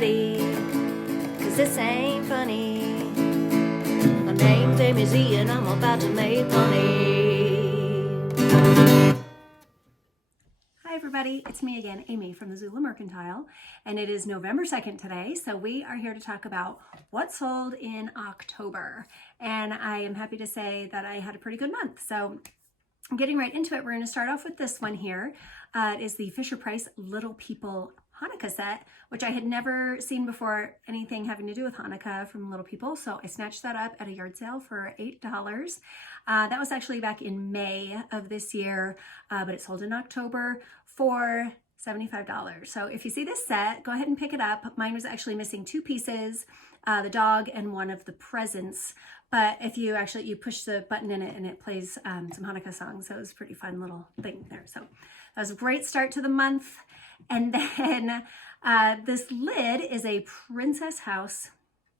ready, cause this ain't funny. My name's Amy Z and I'm about to make money. Hi everybody, it's me again, Amy from the Zula Mercantile, and it is November 2nd today, so we are here to talk about what sold in October. And I am happy to say that I had a pretty good month. So getting right into it, we're going to start off with this one here. It is the Fisher-Price Little People Hanukkah set, which I had never seen before, anything having to do with Hanukkah from Little People. So I snatched that up at a yard sale for $8. That was actually back in May of this year, but it sold in October for $75. So if you see this set, go ahead and pick it up. Mine was actually missing two pieces, the dog and one of the presents. But if you push the button in it and it plays some Hanukkah songs. So it was a pretty fun little thing there. So that was a great start to the month. And then this lid is a Princess House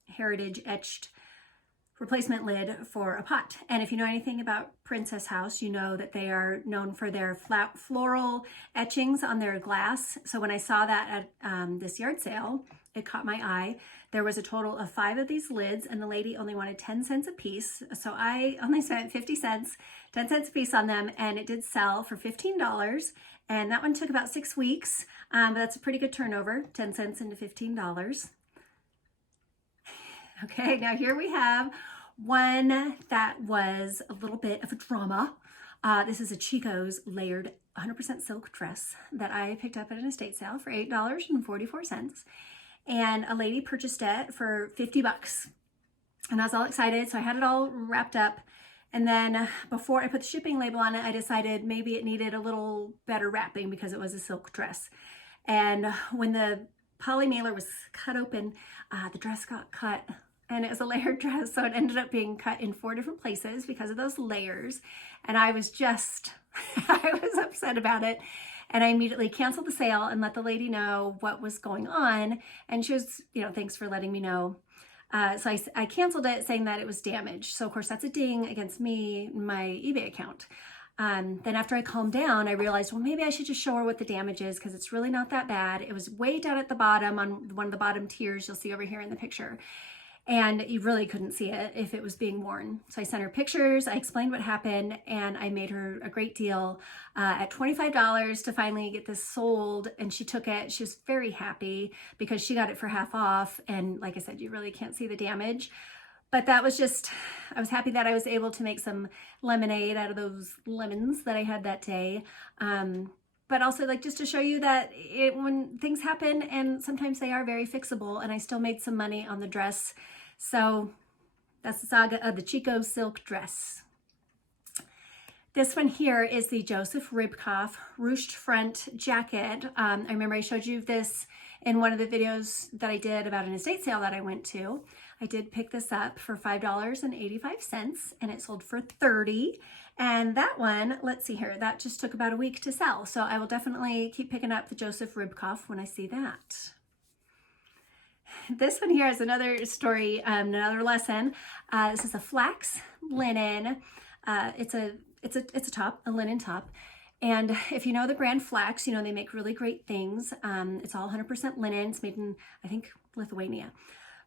Heritage etched replacement lid for a pot. And if you know anything about Princess House, you know that they are known for their flat floral etchings on their glass. So when I saw that at this yard sale, it caught my eye. There was a total of 5 of these lids and the lady only wanted 10 cents a piece. So I only spent 50 cents, 10 cents a piece on them, and it did sell for $15. And that one took about 6 weeks, but that's a pretty good turnover, 10 cents into $15. Okay, now here we have one that was a little bit of a drama. This is a Chico's layered 100% silk dress that I picked up at an estate sale for $8.44. And a lady purchased it for 50 bucks. And I was all excited, so I had it all wrapped up. And then before I put the shipping label on it, I decided maybe it needed a little better wrapping because it was a silk dress. And when the poly mailer was cut open, the dress got cut, and it was a layered dress. So it ended up being cut in 4 different places because of those layers. And I was just, I was upset about it. And I immediately canceled the sale and let the lady know what was going on. And she was, thanks for letting me know. So I canceled it saying that it was damaged. So of course that's a ding against me, my eBay account. Then after I calmed down, I realized, well, maybe I should just show her what the damage is because it's really not that bad. It was way down at the bottom on one of the bottom tiers you'll see over here in the picture. And you really couldn't see it if it was being worn. So I sent her pictures, I explained what happened, and I made her a great deal at $25 to finally get this sold. And she took it. She was very happy because she got it for half off. And like I said, you really can't see the damage. But that was just, I was happy that I was able to make some lemonade out of those lemons that I had that day. But also just to show you that when things happen, and sometimes they are very fixable, and I still made some money on the dress. So that's the saga of the Chico silk dress. This one here is the Joseph Ribkoff ruched front jacket. I remember I showed you this in one of the videos that I did about an estate sale that I went to. I did pick this up for $5.85 and it sold for $30. And that one, let's see here, that just took about a week to sell. So I will definitely keep picking up the Joseph Ribkoff when I see that. This one here is another story, another lesson. This is a flax linen. It's a top, a linen top. And if you know the brand Flax, they make really great things. It's all 100% linen. It's made in, I think, Lithuania.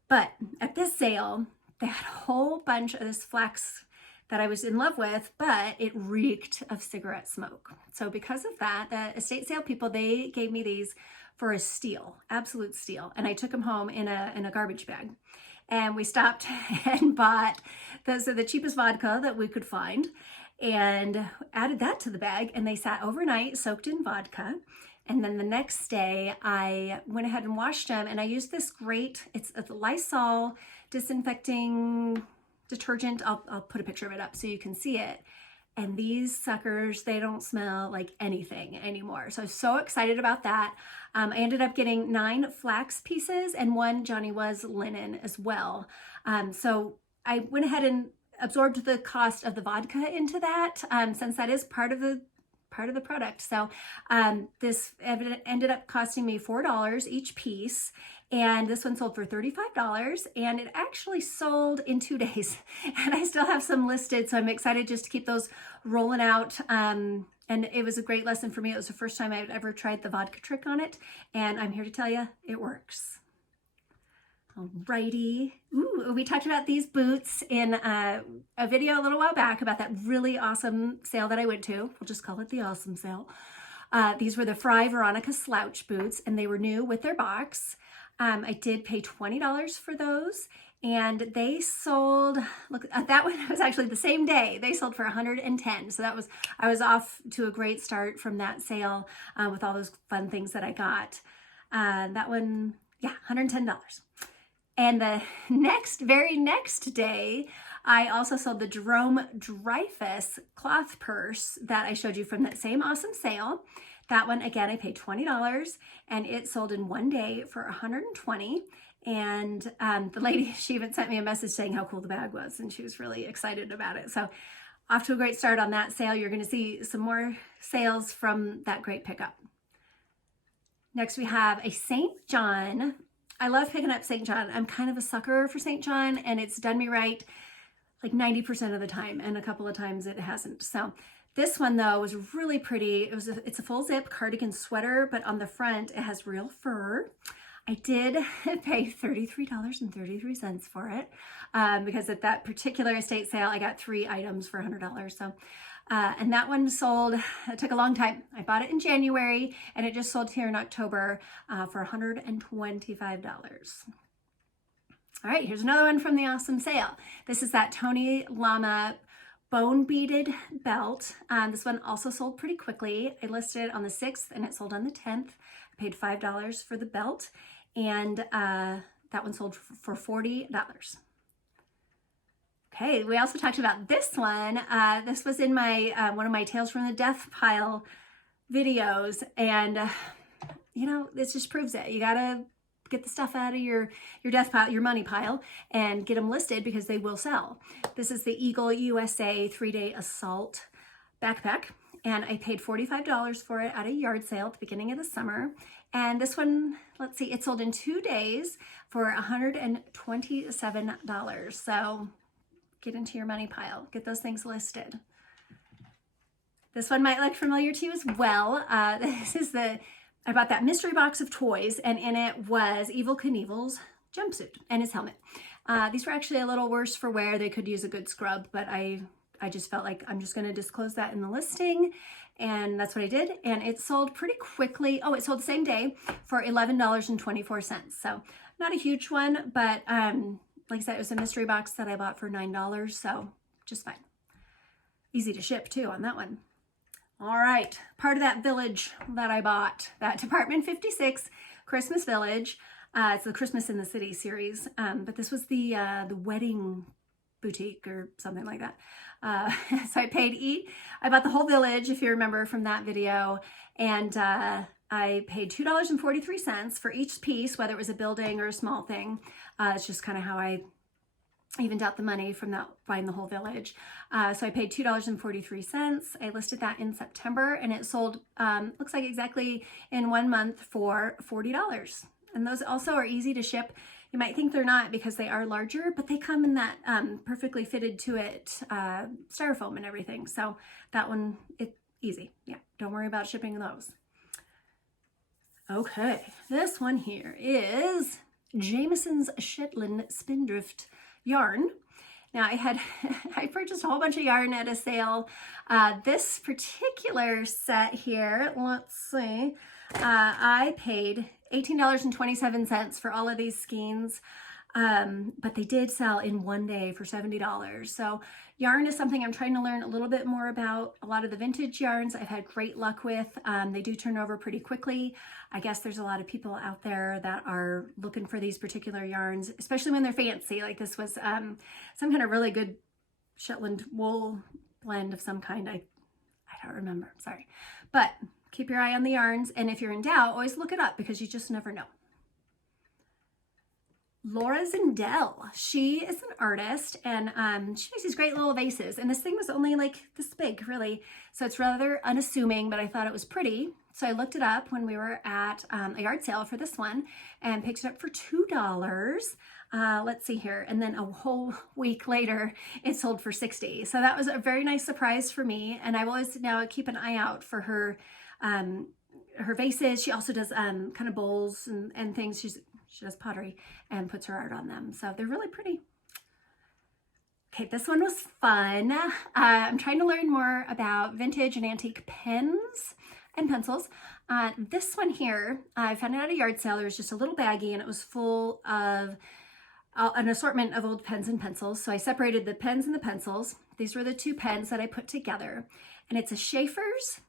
But at this sale, they had a whole bunch of this flax that I was in love with, but it reeked of cigarette smoke. So because of that, the estate sale people, they gave me these for a steal, absolute steal. And I took them home in a garbage bag. And we stopped and bought the cheapest vodka that we could find and added that to the bag. And they sat overnight soaked in vodka. And then the next day I went ahead and washed them, and I used this great, it's a Lysol disinfecting detergent. I'll put a picture of it up so you can see it. And these suckers, they don't smell like anything anymore. So I was so excited about that. I ended up getting 9 flax pieces and 1 Johnny Was linen as well. So I went ahead and absorbed the cost of the vodka into that, since that is part of the product. So this ended up costing me $4 each piece. And this one sold for $35, and it actually sold in 2 days. And I still have some listed, so I'm excited just to keep those rolling out. And it was a great lesson for me. It was the first time I'd ever tried the vodka trick on it, and I'm here to tell you, it works. Alrighty. Ooh, we talked about these boots in a video a little while back about that really awesome sale that I went to. We'll just call it the awesome sale. These were the Fry Veronica slouch boots, and they were new with their box. I did pay $20 for those, and they sold, look, that one was actually the same day. They sold for $110. So that was, I was off to a great start from that sale with all those fun things that I got. That one, yeah, $110. And the very next day, I also sold the Jerome Dreyfus cloth purse that I showed you from that same awesome sale. That one, again, I paid $20, and it sold in one day for $120. And the lady, she even sent me a message saying how cool the bag was, and she was really excited about it. So off to a great start on that sale. You're going to see some more sales from that great pickup. Next, we have a St. John. I love picking up St. John. I'm kind of a sucker for St. John, and it's done me right like 90% of the time, and a couple of times it hasn't. So this one though was really pretty. It's a full zip cardigan sweater, but on the front it has real fur. I did pay $33.33 for it because at that particular estate sale I got 3 items for $100. So and that one sold, it took a long time. I bought it in January and it just sold here in October for $125. All right, here's another one from the awesome sale. This is that Tony Lama bone beaded belt. This one also sold pretty quickly. I listed it on the 6th and it sold on the 10th. I paid $5 for the belt, and that one sold for $40. Okay, we also talked about this one. This was in my one of my Tales from the Death Pile videos, and you know, this just proves it. You gotta get the stuff out of your death pile, your money pile, and get them listed because they will sell. This is the Eagle USA 3-day assault backpack, and I paid $45 for it at a yard sale at the beginning of the summer. And this one, let's see, it sold in 2 days for $127. So get into your money pile, get those things listed. This one might look familiar to you as well. This is I bought that mystery box of toys, and in it was Evel Knievel's jumpsuit and his helmet. These were actually a little worse for wear. They could use a good scrub, but I just felt like I'm just going to disclose that in the listing, and that's what I did. And it sold pretty quickly. Oh, it sold the same day for $11.24. So not a huge one, but like I said, it was a mystery box that I bought for $9, so just fine. Easy to ship too on that one. All right, part of that village that I bought, that Department 56 Christmas Village. It's the Christmas in the City series, but this was the wedding boutique or something like that. So I bought the whole village, if you remember from that video, and I paid $2.43 for each piece, whether it was a building or a small thing. It's just kind of how I evened out the money from that buying the whole village. So I paid $2.43. I listed that in September, and it sold, looks like exactly in 1 month for $40. And those also are easy to ship. You might think they're not because they are larger, but they come in that perfectly fitted to it styrofoam and everything. So that one, it's easy. Yeah, don't worry about shipping those. Okay, this one here is Jameson's Shetland Spindrift yarn. Now I purchased a whole bunch of yarn at a sale. This particular set here, let's see, I paid $18.27 for all of these skeins, but they did sell in 1 day for $70. So yarn is something I'm trying to learn a little bit more about. A lot of the vintage yarns I've had great luck with. They do turn over pretty quickly. I guess there's a lot of people out there that are looking for these particular yarns, especially when they're fancy. Like this was some kind of really good Shetland wool blend of some kind. I don't remember, sorry. But keep your eye on the yarns, and if you're in doubt, always look it up because you just never know. Laura Zindel, she is an artist, and she makes these great little vases, and this thing was only like this big, really, so it's rather unassuming, but I thought it was pretty, so I looked it up when we were at a yard sale for this one and picked it up for $2. Let's see here, and then a whole week later it sold for $60. So that was a very nice surprise for me, and I will always now keep an eye out for her vases. She also does kind of bowls and things. she does pottery and puts her art on them. So they're really pretty. Okay, this one was fun. I'm trying to learn more about vintage and antique pens and pencils. This one here, I found it at a yard sale. There was just a little baggie and it was full of an assortment of old pens and pencils. So I separated the pens and the pencils. These were the two pens that I put together. And it's a Schaefer's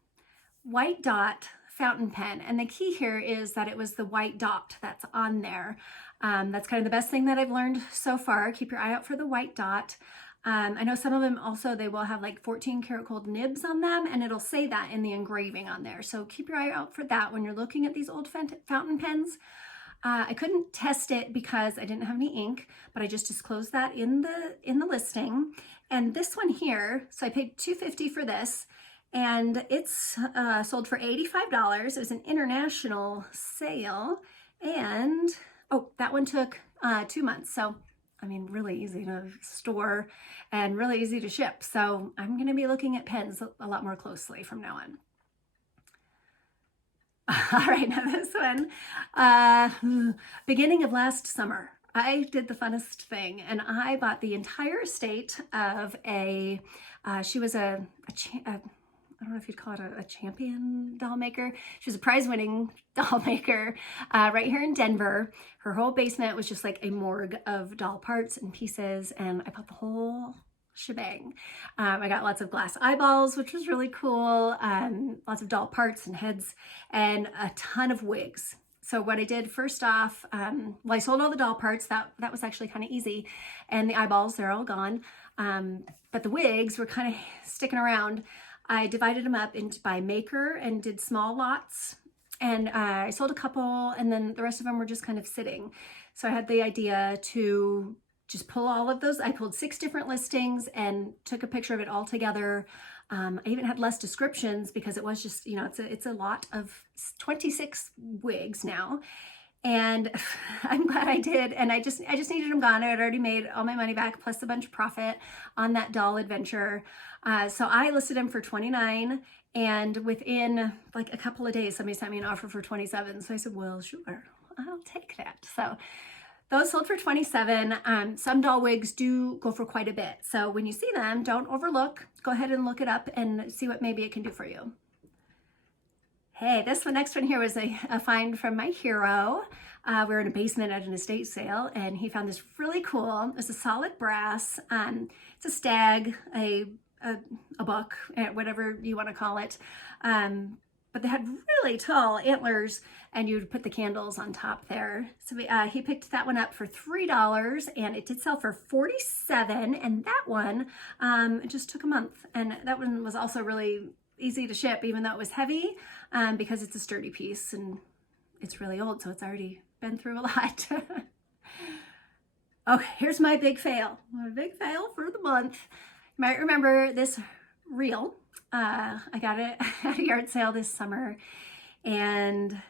white dot fountain pen. And the key here is that it was the white dot that's on there. That's kind of the best thing that I've learned so far. Keep your eye out for the white dot. I know some of them also, they will have like 14 karat gold nibs on them, and it'll say that in the engraving on there. So keep your eye out for that when you're looking at these old fountain pens. I couldn't test it because I didn't have any ink, but I just disclosed that in the listing. And this one here, so I paid $2.50 for this, and it's sold for $85. It was an international sale, and oh, that one took 2 months. So, I mean, really easy to store and really easy to ship. So I'm going to be looking at pens a lot more closely from now on. All right, now this one, beginning of last summer, I did the funnest thing, and I bought the entire estate of she was I don't know if you'd call it a champion doll maker. She was a prize-winning doll maker right here in Denver. Her whole basement was just like a morgue of doll parts and pieces, and I bought the whole shebang. I got lots of glass eyeballs, which was really cool, lots of doll parts and heads, and a ton of wigs. So what I did first off, well, I sold all the doll parts. That was actually kind of easy, and the eyeballs, they're all gone. But the wigs were kind of sticking around. I divided them up by maker and did small lots, and I sold a couple, and then the rest of them were just kind of sitting. So I had the idea to just pull all of those. I pulled 6 different listings and took a picture of it all together. I even had less descriptions because it was just, you know, it's a lot of 26 wigs now. And I'm glad I did. And I just needed them gone. I had already made all my money back plus a bunch of profit on that doll adventure. So I listed them for $29, and within like a couple of days, somebody sent me an offer for $27. So I said, well, sure, I'll take that. So those sold for $27. Some doll wigs do go for quite a bit. So when you see them, don't overlook. Go ahead and look it up and see what maybe it can do for you. Hey, this next one here was a find from my hero. We were in a basement at an estate sale, and he found this really cool. It's a solid brass. It's a stag, a buck, whatever you want to call it. But they had really tall antlers, and you'd put the candles on top there. So he picked that one up for $3, and it did sell for $47. And that one, it just took a month. And that one was also really easy to ship, even though it was heavy, because it's a sturdy piece and it's really old, so it's already been through a lot. Okay, here's my big fail. My big fail for the month. You might remember this reel. I got it at a yard sale this summer, and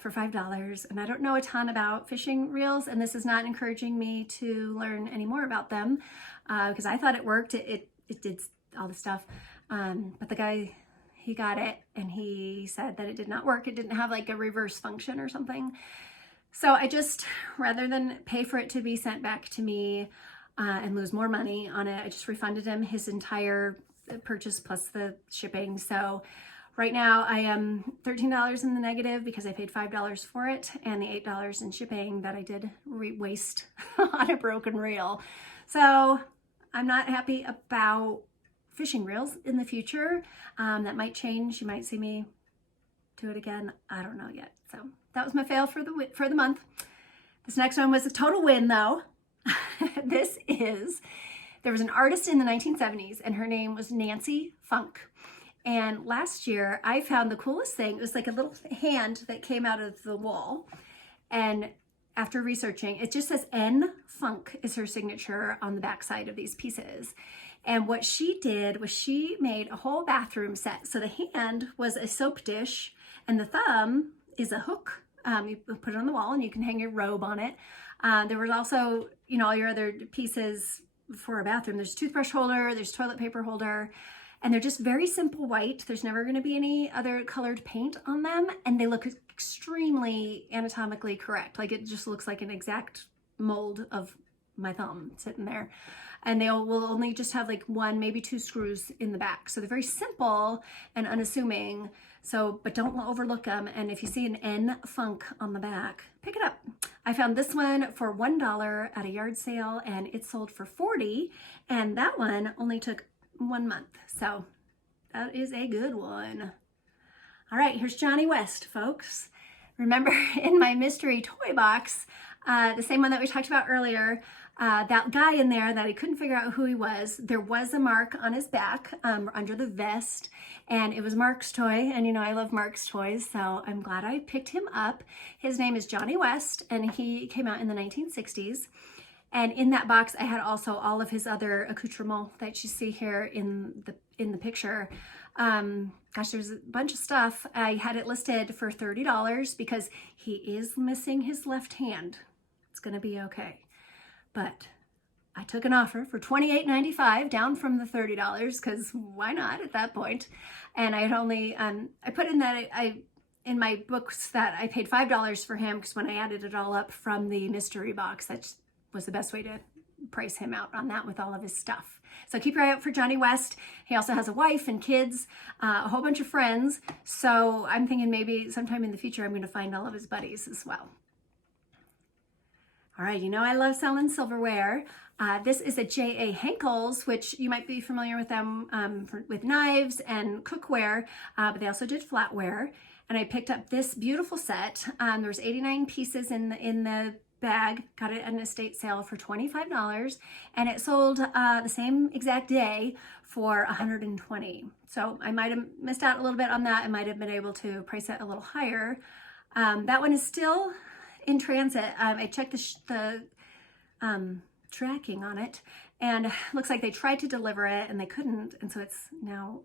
for $5. And I don't know a ton about fishing reels, and this is not encouraging me to learn any more about them, because I thought it worked. It did all the stuff. But the guy, he got it, and he said that it did not work. It didn't have like a reverse function or something. So I just, rather than pay for it to be sent back to me and lose more money on it, I just refunded him his entire purchase plus the shipping. So right now I am $13 in the negative because I paid $5 for it, and the $8 in shipping that I did waste on a broken reel. So I'm not happy about fishing reels in the future. That might change. You might see me do it again. I don't know yet. So that was my fail for the month. This next one was a total win though. There was an artist in the 1970s, and her name was Nancy Funk. And last year I found the coolest thing. It was like a little hand that came out of the wall. And after researching, it just says N Funk is her signature on the back side of these pieces. And what she did was she made a whole bathroom set. So the hand was a soap dish, and the thumb is a hook. You put it on the wall and you can hang your robe on it. There was also, you know, all your other pieces for a bathroom. There's a toothbrush holder, there's toilet paper holder, And they're just very simple white. There's never going to be any other colored paint on them. And they look extremely anatomically correct. Like it just looks like an exact mold of my thumb sitting there. And they will only just have like 1, maybe 2 screws in the back. So they're very simple and unassuming. So, but don't overlook them. And if you see an N Funk on the back, pick it up. I found this one for $1 at a yard sale and it sold for $40. And that one only took 1 month. So that is a good one. All right, here's Johnny West, folks. Remember in my mystery toy box, the same one that we talked about earlier, that guy in there that I couldn't figure out who he was, there was a mark on his back under the vest, and it was Mark's toy, and you know I love Mark's toys, so I'm glad I picked him up. His name is Johnny West, and he came out in the 1960s. And in that box, I had also all of his other accoutrements that you see here in the picture. Gosh, there's a bunch of stuff. I had it listed for $30 because he is missing his left hand. It's gonna be okay. But I took an offer for $28.95 down from the $30 because why not at that point? And I had only, I put in that in my books that I paid $5 for him because when I added it all up from the mystery box, that was the best way to price him out on that with all of his stuff. So keep your eye out for Johnny West. He also has a wife and kids, a whole bunch of friends. So I'm thinking maybe sometime in the future, I'm going to find all of his buddies as well. All right, you know I love selling silverware. This is a J.A. Henkel's, which you might be familiar with them with knives and cookware, but they also did flatware. And I picked up this beautiful set. There's 89 pieces in the bag. Got it at an estate sale for $25, and it sold the same exact day for $120. So I might have missed out a little bit on that. I might have been able to price it a little higher. That one is still in transit. I checked the tracking on it, and it looks like they tried to deliver it and they couldn't, and so it's now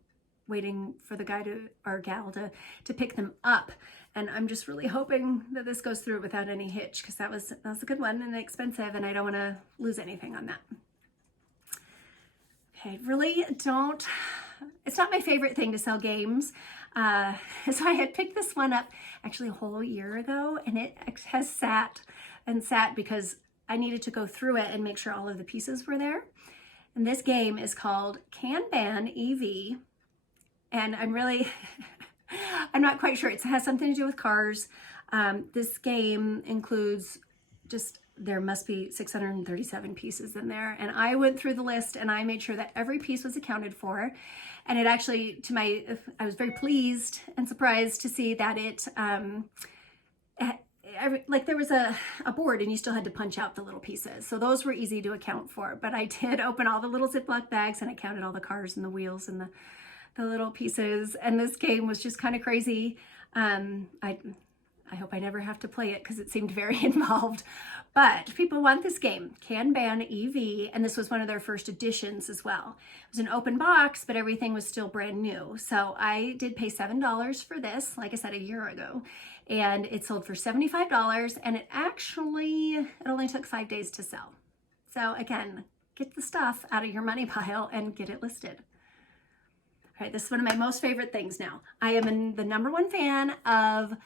waiting for the guy or gal to pick them up. And I'm just really hoping that this goes through without any hitch, because that was a good one and expensive, and I don't want to lose anything on that. Okay, really don't, it's not my favorite thing to sell games. So I had picked this one up actually a whole year ago, and it has sat because I needed to go through it and make sure all of the pieces were there. And this game is called Kanban EV, and I'm really, I'm not quite sure. It has something to do with cars. This game includes there must be 637 pieces in there. And I went through the list and I made sure that every piece was accounted for. And it actually, I was very pleased and surprised to see that like there was a board and you still had to punch out the little pieces. So those were easy to account for. But I did open all the little Ziploc bags and I counted all the cars and the wheels and the little pieces. And this game was just kind of crazy. I hope I never have to play it because it seemed very involved. But people want this game, Kanban EV, and this was one of their first editions as well. It was an open box, but everything was still brand new. So I did pay $7 for this, like I said, a year ago. And it sold for $75, and it only took 5 days to sell. So again, get the stuff out of your money pile and get it listed. All right, this is one of my most favorite things now. I am the #1 fan of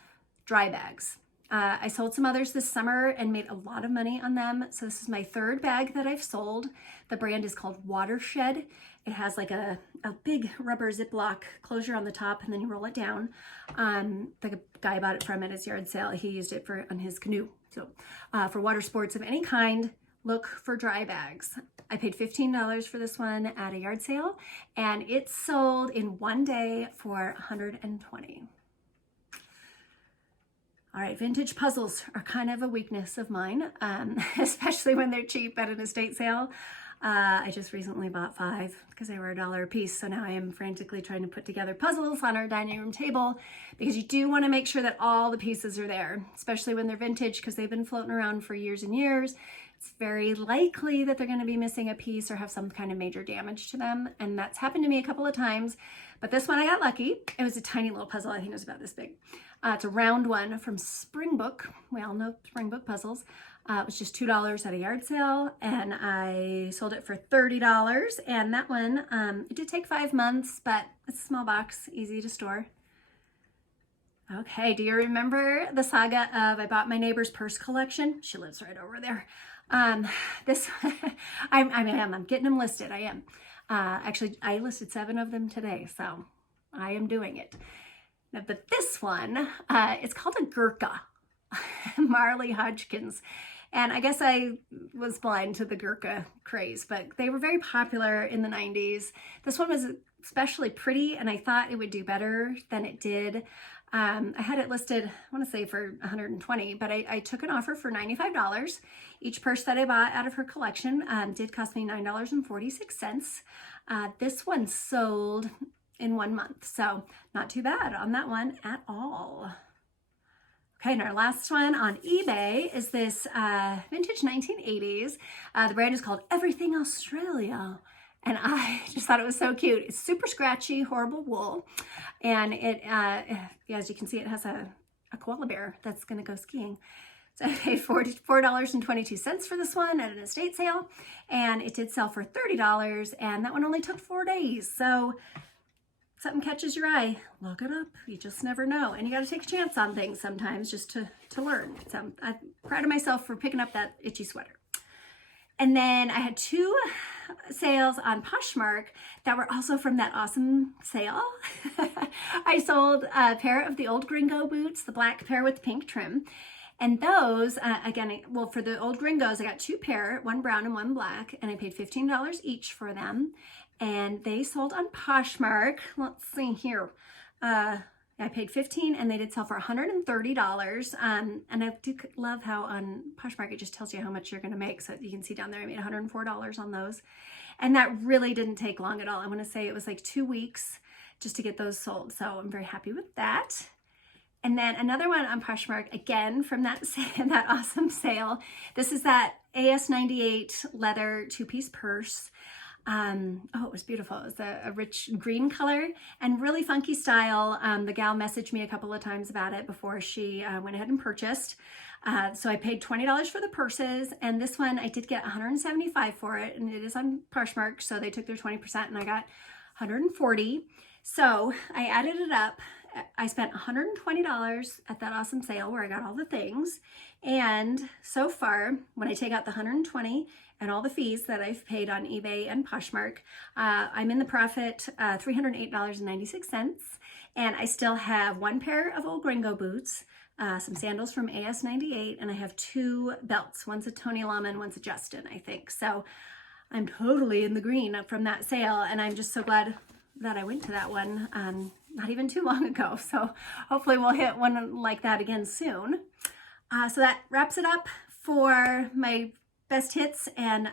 dry bags. I sold some others this summer and made a lot of money on them. So this is my 3rd bag that I've sold. The brand is called Watershed. It has like a big rubber Ziploc closure on the top, and then you roll it down. The guy bought it from at his yard sale. He used it on his canoe. So for water sports of any kind, look for dry bags. I paid $15 for this one at a yard sale, and it sold in 1 day for $120. All right, vintage puzzles are kind of a weakness of mine, especially when they're cheap at an estate sale. I just recently bought 5 because they were $1 a piece. So now I am frantically trying to put together puzzles on our dining room table, because you do want to make sure that all the pieces are there, especially when they're vintage, because they've been floating around for years and years. it's very likely that they're going to be missing a piece or have some kind of major damage to them. And that's happened to me a couple of times. But this one I got lucky. It was a tiny little puzzle. I think it was about this big. It's a round one from Springbook. We all know Springbook puzzles. It was just $2 at a yard sale, and I sold it for $30. And that one, it did take 5 months, but it's a small box, easy to store. Okay, do you remember the saga of I bought my neighbor's purse collection? She lives right over there. This, I'm getting them listed. I am. Actually, I listed 7 of them today, so I am doing it. Now, but this one, it's called a Gurkha, Marley Hodgkins. And I guess I was blind to the Gurkha craze, but they were very popular in the 90s. This one was especially pretty, and I thought it would do better than it did. I had it listed, I want to say for $120, but I took an offer for $95. Each purse that I bought out of her collection did cost me $9.46. This one sold in 1 month, so not too bad on that one at all. Okay, and our last one on eBay is this vintage 1980s. The brand is called Everything Australia. And I just thought it was so cute. It's super scratchy, horrible wool. And it, as you can see, it has a koala bear that's gonna go skiing. So I paid $4.22 for this one at an estate sale. And it did sell for $30. And that one only took 4 days. So something catches your eye, look it up. You just never know. And you gotta take a chance on things sometimes just to learn. So I'm proud of myself for picking up that itchy sweater. And then I had 2 sales on Poshmark that were also from that awesome sale. I sold a pair of the old Gringo boots, the black pair with the pink trim. And those, again, well, for the old Gringos, I got 2 pair, one brown and one black, and I paid $15 each for them. And they sold on Poshmark. Let's see here. I paid $15 and they did sell for $130. And I do love how on Poshmark it just tells you how much you're going to make. So you can see down there I made $104 on those. And that really didn't take long at all. I want to say it was like 2 weeks just to get those sold. So I'm very happy with that. And then another one on Poshmark, again from that awesome sale. This is that AS98 leather 2-piece purse. Oh, it was beautiful. It was a rich green color and really funky style. The gal messaged me a couple of times about it before she went ahead and purchased. So I paid $20 for the purses, and this one I did get $175 for it, and it is on Poshmark, so they took their 20% and I got $140. So I added it up. I spent $120 at that awesome sale where I got all the things. And so far, when I take out the $120 and all the fees that I've paid on eBay and Poshmark, I'm in the profit, $308.96. And I still have 1 pair of old Gringo boots, some sandals from AS98, and I have 2 belts. One's a Tony Lama and one's a Justin, I think. So I'm totally in the green from that sale, and I'm just so glad that I went to that one not even too long ago. So hopefully we'll hit one like that again soon. So that wraps it up for my best hits and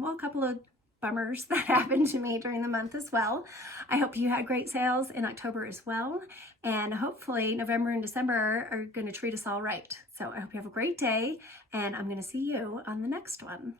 well, a couple of bummers that happened to me during the month as well. I hope you had great sales in October as well. And hopefully November and December are going to treat us all right. So I hope you have a great day, and I'm going to see you on the next one.